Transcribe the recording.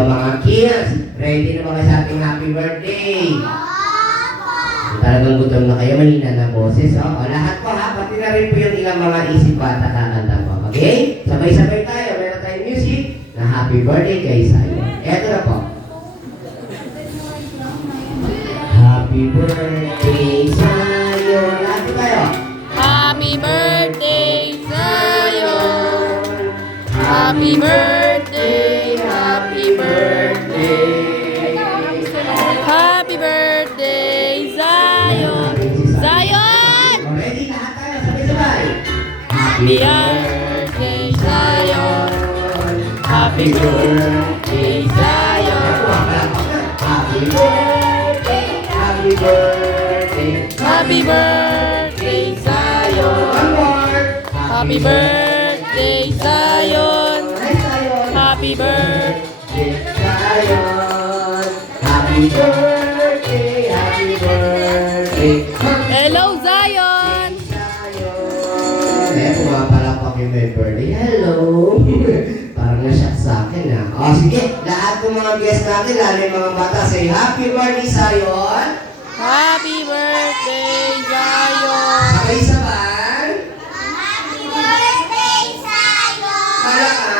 So mga kids, ready na ba kayo sa ating happy birthday? Talagang gutom na kayo, malina na boses. Lahat po ha, pati na rin po yung ilang mga isip bata kakanta po. Okay? Sabay-sabay tayo, meron tayong music na happy birthday kay Sayo. Eto na po. Happy birthday Sayo. Lahat po tayo. Happy birthday sa'yo. Happy birthday, happy birthday. Happy birthday, Zion. Zion! Ready lahat tayo, sabay-sabay. Happy birthday, Zion. Happy birthday, Zion. Happy birthday, happy birthday. Happy birthday, Zion. One more. Happy birthday, Zion. Happy birthday. Zion. Happy birthday, happy birthday. Hello, Zion. Zion. Eh, pumapalakpak yung may birthday. Hello. Parang na-shock sa akin ha. O sige, lahat ng mga guests natin, lalo yung mga bata, say happy birthday, Zion. Happy birthday, Zion. Sabay-sabay. Happy birthday, Sayo! Malakas.